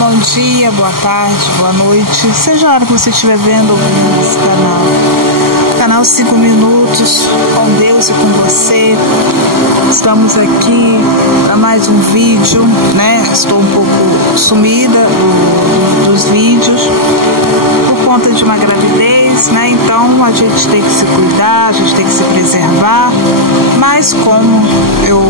Bom dia, boa tarde, boa noite, seja a hora que você estiver vendo ou ouvindo esse canal. Canal 5 Minutos, com Deus e com você. Estamos aqui para mais um vídeo, né? Estou um pouco sumida dos vídeos por conta de uma gravidez, né? Então a gente tem que se cuidar, a gente tem que se preservar, mas como eu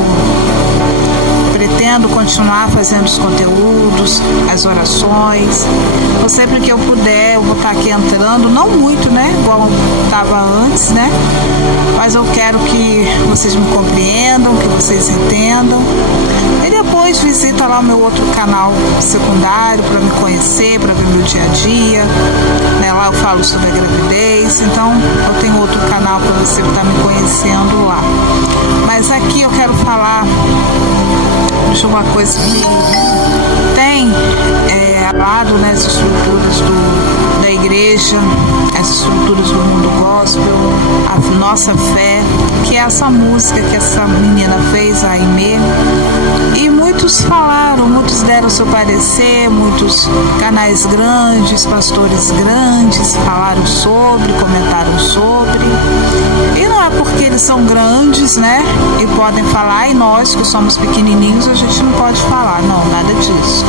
pretendo continuar fazendo os conteúdos, as orações, então sempre que eu puder eu vou estar aqui entrando, não muito, né, igual estava antes, né, mas eu quero que vocês me compreendam, que vocês entendam, e depois visita lá o meu outro canal secundário para me conhecer, para ver meu dia a dia, né, lá eu falo sobre a gravidez, então eu tenho outro canal para você estar me conhecendo lá, mas aqui eu quero falar de uma coisa que tem abalado, né, as estruturas da igreja, as estruturas do mundo gospel, a nossa fé, que é essa música que essa menina fez, a Aimee, e muitos falaram, muitos deram seu parecer, muitos canais grandes, pastores grandes falaram sobre, comentaram sobre, e não é porque eles são grandes, né, e podem falar, e nós que somos pequenininhos a gente não pode falar, não, nada disso,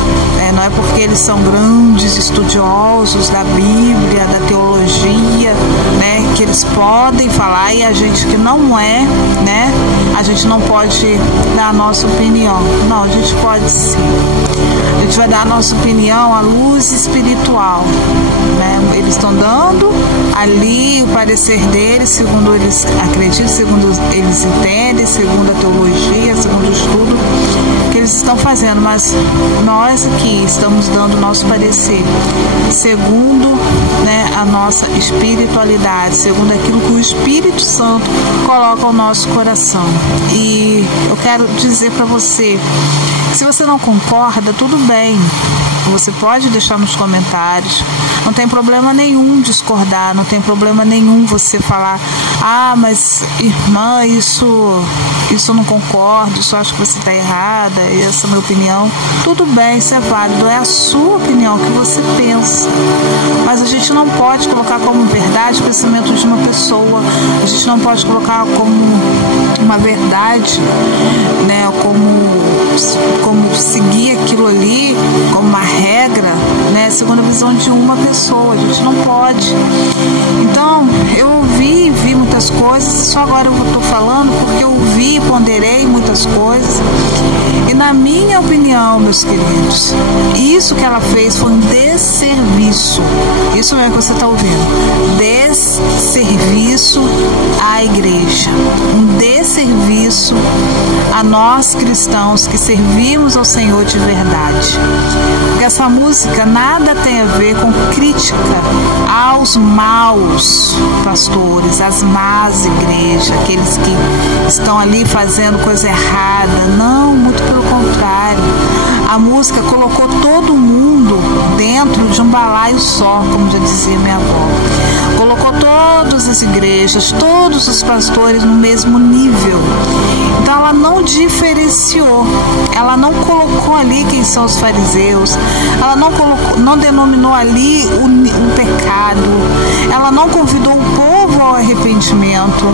não é porque eles são grandes estudiosos da Bíblia, da teologia, né, que eles podem falar, e a gente que não é, né, a gente não pode dar a nossa opinião, não, a gente pode sim, a gente vai dar a nossa opinião à luz espiritual, né, eles estão dando ali o parecer deles, segundo eles acreditam, segundo eles entendem, segundo a teologia, segundo o estudo que eles estão fazendo, mas nós aqui estamos dando o nosso parecer, segundo, né, a nossa espiritualidade, segundo aquilo que o Espírito Santo coloca ao nosso coração. E eu quero dizer para você, se você não concorda, tudo bem, você pode deixar nos comentários, não tem problema nenhum discordar, não tem problema nenhum você falar, mas irmã, isso eu não concordo, isso eu acho que você está errada, essa é a minha opinião. Tudo bem, isso é válido, é a sua opinião, que você pensa, mas a gente não pode colocar como verdade o pensamento de uma pessoa, a gente não pode colocar como uma verdade, né, como seguir aquilo ali como uma regra, né, segundo a visão de uma pessoa, a gente não pode. Então eu vi muitas coisas, só agora eu estou falando porque eu vi, ponderei muitas coisas, e na minha opinião, meus queridos, isso que ela fez foi um desserviço, isso mesmo que você está ouvindo, desserviço à igreja, um desserviço a nós cristãos que servimos ao Senhor de verdade, porque essa música nada tem a ver com crítica aos maus pastores, às más igrejas, aqueles que estão ali fazendo coisa errada, não, muito pelo contrário, a música colocou todo mundo dentro de um balaio só, como já dizia minha avó, colocou todas as igrejas, todos os pastores no mesmo nível, então ela não diferenciou, ela não colocou ali quem são os fariseus, ela não denominou ali o pecado, ela não convidou o povo ao arrependimento.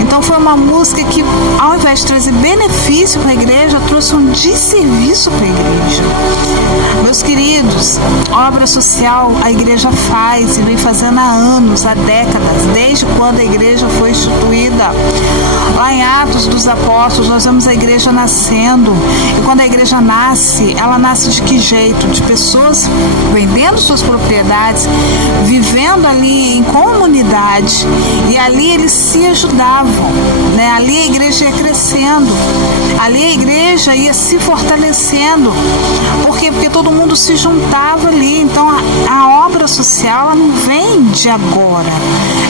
Então foi uma música que, ao invés de trazer benefício para a igreja, trouxe um desserviço para a igreja. Meus queridos, obra social a igreja faz e vem fazendo há anos, há décadas, desde quando a igreja foi instituída. Lá em Atos dos Apóstolos nós vemos a igreja nascendo, e quando a igreja nasce, ela nasce de que jeito? De pessoas vendendo suas propriedades, vivendo ali em comunidade, e ali eles se ajudavam, né? Ali a igreja ia crescendo, ali a igreja ia se fortalecendo. Por quê? Porque todo mundo se juntava ali. Então a obra social, ela não vem de agora,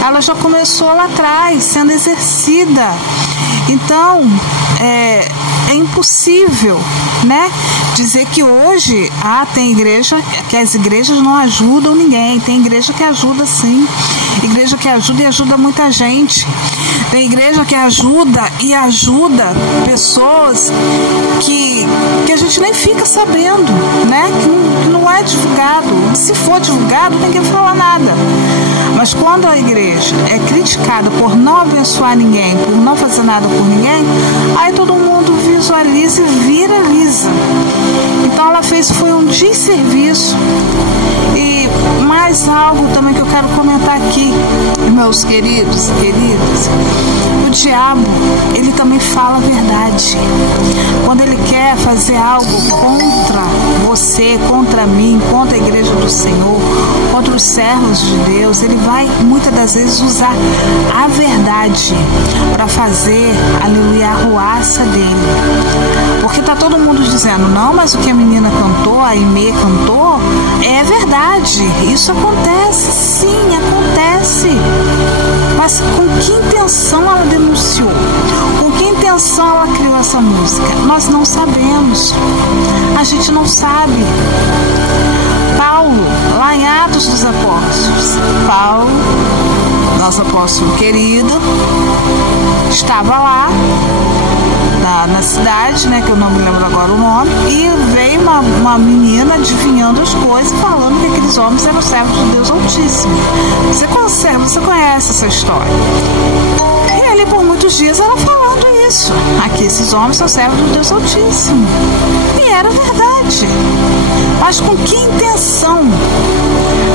ela já começou lá atrás, sendo exercida. Então é impossível, né, dizer que hoje tem igreja, que as igrejas não ajudam ninguém. Tem igreja que ajuda sim, igreja que ajuda e ajuda muita gente. Tem igreja que ajuda e ajuda pessoas que a gente nem fica sabendo, né, que não é se for divulgado, ninguém fala nada. Mas quando a igreja é criticada por não abençoar ninguém, por não fazer nada por ninguém, aí todo mundo visualiza e viraliza. Então ela foi um desserviço. E mais algo também que eu quero comentar aqui, meus queridos e queridas. O diabo, ele também fala a verdade. Quando ele quer fazer algo contra você, contra mim, contra a igreja do Senhor, contra os servos de Deus, ele vai muitas das vezes usar a verdade para fazer, aleluia, a arruaça dele. Porque tá todo mundo dizendo, não, mas o que a menina cantou, a Aimee cantou, é verdade. Isso acontece, sim, acontece. Mas com que intenção ela denunciou? Com que intenção ela criou essa música? Nós não sabemos. A gente não sabe. Paulo, lá em Atos dos Apóstolos, Paulo, nosso apóstolo querido, estava lá na cidade, né, que eu não me lembro agora o nome, e veio uma menina adivinhando as coisas, falando que aqueles homens eram servos de Deus Altíssimo. Você conhece essa história. E ali por muitos dias ela falando isso. Aqui esses homens são servos de Deus Altíssimo. E era verdade. Mas com que intenção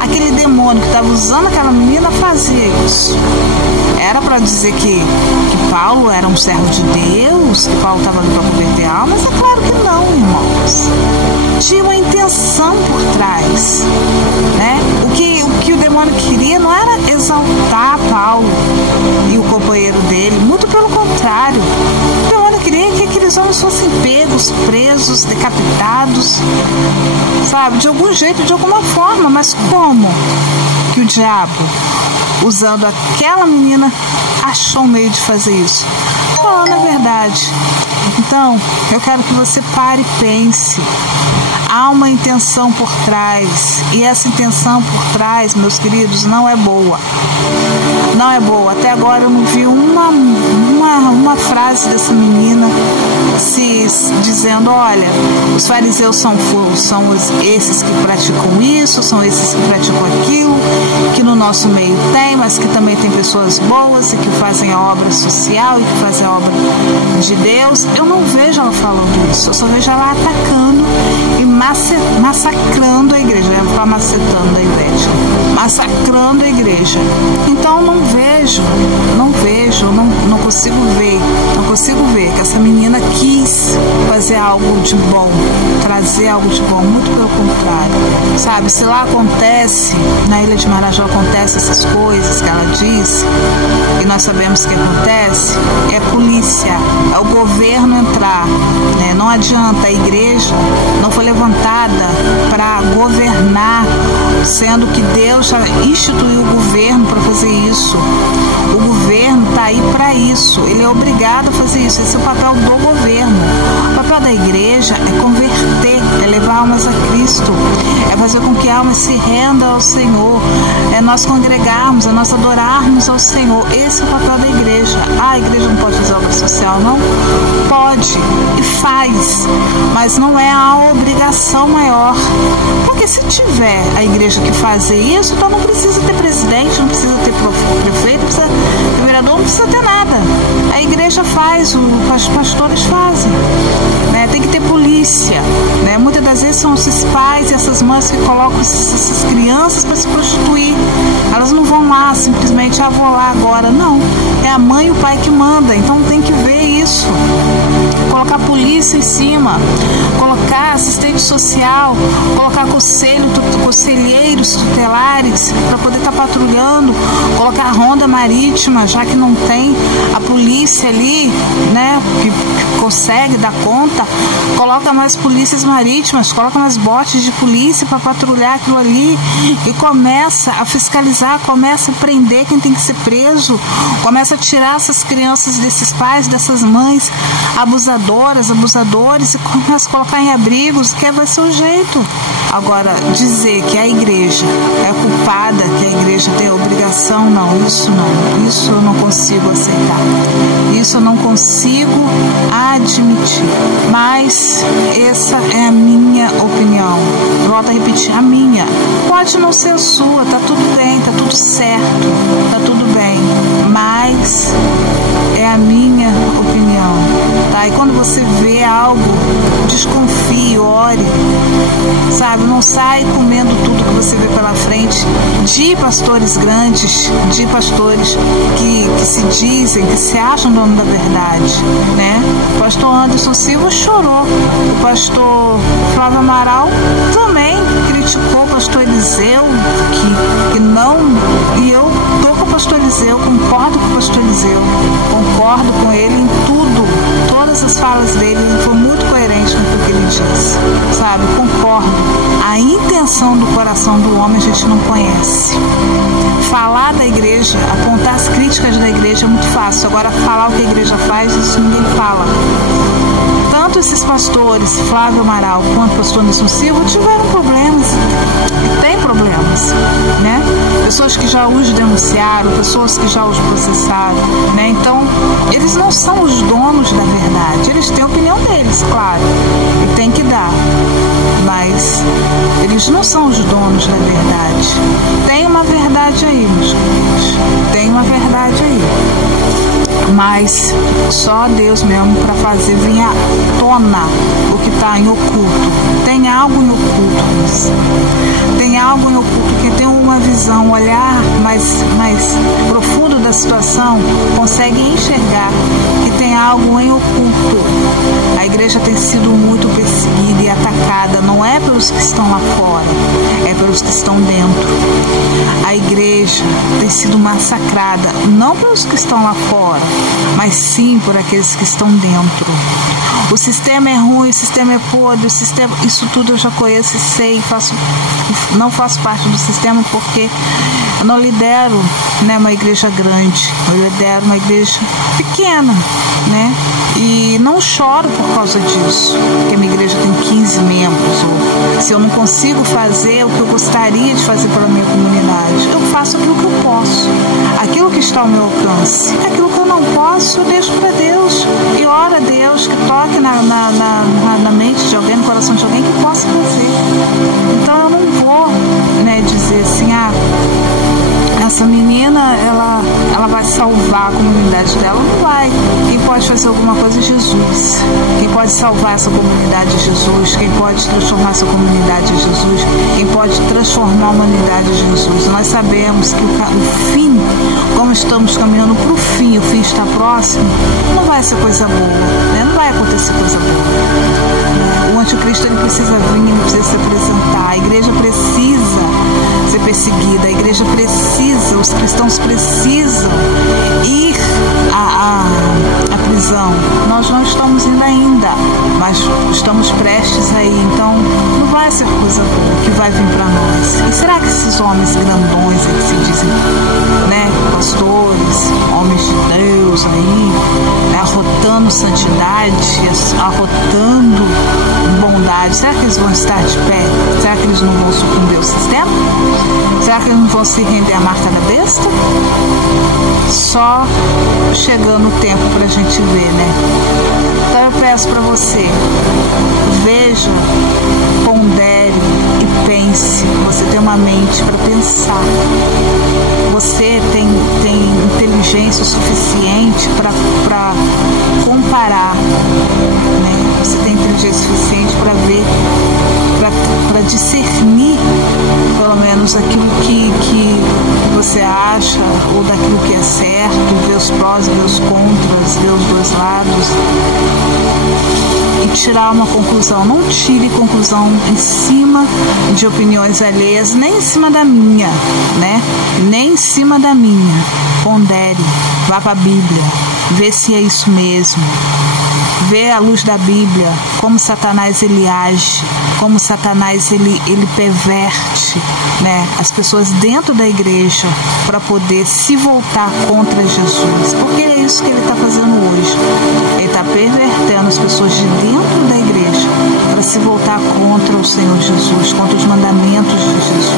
aquele demônio que estava usando aquela menina fazia isso? Era para dizer que Paulo era um servo de Deus, que Paulo estava ali para converter almas? É claro que não, irmãos. Tinha uma intenção por trás, né? O que o demônio queria não era exaltar Paulo e o companheiro dele, muito pelo contrário. O demônio queria que aqueles homens fossem pegos, presos, decapitados, sabe? De algum jeito, de alguma forma. Mas como que o diabo, usando aquela menina, achou um meio de fazer isso? Falando a verdade. Então, eu quero que você pare e pense. Há uma intenção por trás. E essa intenção por trás, meus queridos, não é boa. Não é boa. Até agora eu não vi uma frase dessa menina se dizendo, olha, os fariseus são esses que praticam isso, são esses que praticam aquilo, que no nosso meio tem, mas que também tem pessoas boas e que fazem a obra social e que fazem a obra de Deus. Eu não vejo ela falando isso, eu só vejo ela atacando e massacrando a igreja. Eu ia falar macetando a igreja, massacrando a igreja. Então não consigo ver que essa menina quis fazer algo de bom, trazer algo de bom, muito pelo contrário, sabe? Se lá acontece, na Ilha de Marajó acontece essas coisas que ela disse, e nós sabemos que acontece, é polícia, é o governo entrar, né? Não adianta, a igreja não foi levantada para governar, sendo que Deus já instituiu o governo para fazer isso. O governo está aí para isso, ele é obrigado a fazer isso, esse é o papel do governo. O papel da igreja é converter, é levar almas a Cristo, é fazer com que almas se rendam ao Senhor, é nós congregarmos, é nós adorarmos ao Senhor. Esse é o papel da igreja. A igreja não pode fazer obra social, não? Pode e faz, mas não é a obrigação maior, porque se tiver a igreja que fazer isso, então não precisa ter presidente, não precisa ter prefeito, não precisa ter vereador, não precisa ter nada. A igreja faz, os pastores fazem, né? Tem que ter polícia, né? Muitas das vezes são esses pais e essas mães que colocam essas crianças para se prostituir. Elas não vão lá simplesmente, vou lá agora, não. É a mãe e o pai que manda, então tem que ver isso. Colocar a polícia em cima, colocar assistente social, colocar conselheiros tutelares para poder estar patrulhando, colocar a ronda marítima, já que não tem a polícia ali, né, que consegue dar conta, coloca mais polícias marítimas, coloca mais botes de polícia para patrulhar aquilo ali e começa a fiscalizar, começa a prender quem tem que ser preso, começa a tirar essas crianças desses pais, dessas mães abusadoras, abusadores, e começa a colocar em abrigos, que vai ser o jeito. Agora, dizer que a igreja é culpada, que a igreja tem a obrigação, não, isso eu não consigo aceitar, isso eu não consigo admitir, mas essa é a minha opinião. volto a repetir, a minha. Pode não ser a sua, tá tudo bem, tá tudo certo, tá tudo bem, mas é a minha opinião, tá? E quando você vê algo, desconfie, ore, sabe? Não sai comendo tudo que você vê pela frente de pastores grandes, de pastores que se dizem, que se acham dono da verdade, né? O pastor Anderson Silva chorou, o pastor Flávio Amaral também criticou o pastor Eliseu, que não, e eu tô com o pastor Eliseu, concordo com o pastor Eliseu, concordo com ele em tudo, todas as falas dele, ele foi muito coerente com o que ele disse, sabe? Concordo. A intenção do coração do homem a gente não conhece. Falar da igreja, apontar as críticas da igreja é muito fácil, agora falar o que a igreja faz, isso ninguém fala. Tanto esses pastores, Flávio Amaral quanto o pastor Anderson Silva, tiveram problemas, tem problemas, né? Pessoas que já os denunciaram, pessoas que já os processaram, né? Então, eles não são os donos da verdade, eles têm a opinião deles, claro, e tem que dar, mas eles não são os donos da verdade. Tem uma verdade aí, meus queridos, tem uma verdade aí, mas só Deus mesmo para fazer vir à tona o que está em oculto. Tem algo em oculto, tem algo em oculto. Quem tem uma visão, um olhar mais profundo da situação, consegue enxergar que tem algo em oculto. A igreja tem sido muito perseguida e atacada, não é pelos que estão lá fora, é pelos que estão dentro. A igreja tem sido massacrada, não pelos que estão lá fora, mas sim por aqueles que estão dentro. O sistema é ruim, o sistema é podre, isso tudo eu já conheço e sei, não faço parte do sistema porque eu não lidero, né, uma igreja grande, eu lidero uma igreja pequena, né? E não choro por causa disso, porque a minha igreja tem 15 membros, ou se eu não consigo fazer o que eu gostaria de fazer pela minha comunidade, eu faço aquilo que eu posso, aquilo que está ao meu alcance. Aquilo que eu não posso, eu deixo para Deus e oro a Deus que toque na mente de alguém, no coração de alguém que possa fazer. Então eu não vou, né, dizer assim, essa menina, ela vai salvar a comunidade dela. Não vai. Quem pode fazer alguma coisa é Jesus. Quem pode salvar essa comunidade é Jesus. Quem pode transformar essa comunidade é Jesus. Quem pode transformar a humanidade é Jesus. Nós sabemos que o fim, como estamos caminhando para o fim está próximo, não vai ser coisa boa, né? Não vai acontecer coisa boa. O anticristo, ele precisa vir, ele precisa se apresentar. A igreja precisa ser perseguida, a igreja precisa, os cristãos precisam ir à prisão. Nós não estamos indo ainda, mas estamos prestes a ir. Então não vai ser coisa boa que vai vir para nós. E será que esses homens grandões que se dizem, né, pastores, homens de Deus aí, né, arrotando santidade, arrotando bondade, será que eles vão estar de pé? Será que eles não vão sucumbir ao sistema? Será que eles não vão se render à marca da besta? Só chegando o tempo para a gente ver, né? Então eu peço para você, veja, pondere e pense. Você tem uma mente para pensar. Você tem inteligência suficiente para comparar, né? Você tem inteligência suficiente para ver, para discernir pelo menos aquilo que você acha ou daquilo que é certo, ver os prós e ver os contras, ver os dois lados e tirar uma conclusão. Não tire conclusão em cima de opiniões alheias, nem em cima da minha, né? Nem em cima da minha. Pondere, vá para a Bíblia, vê se é isso mesmo. Vê à luz da Bíblia como Satanás ele age, como Satanás ele perverte, né, as pessoas dentro da igreja para poder se voltar contra Jesus, porque é isso que ele está fazendo hoje. Ele está pervertendo as pessoas de dentro da igreja para se voltar contra o Senhor Jesus, contra os mandamentos de Jesus.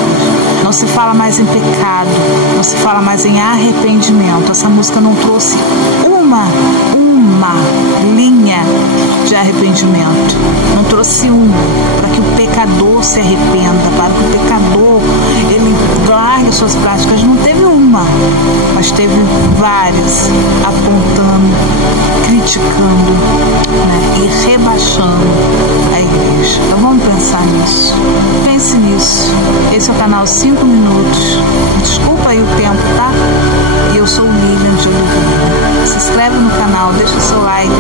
não se fala mais em pecado, não se fala mais em arrependimento. Essa música não trouxe uma linha de arrependimento, não trouxe para que o pecador se arrependa, para que o pecador ele largue suas práticas. Não teve uma, mas teve várias, apontando, criticando, né, e rebaixando a igreja. Então vamos pensar nisso, pense nisso. Esse é o canal 5 Minutos, desculpa aí o tempo, tá? E eu sou Lilian de Oliveira. Se inscreve no canal, deixa o seu like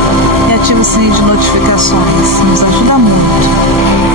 e ativa o sininho de notificações, nos ajuda muito.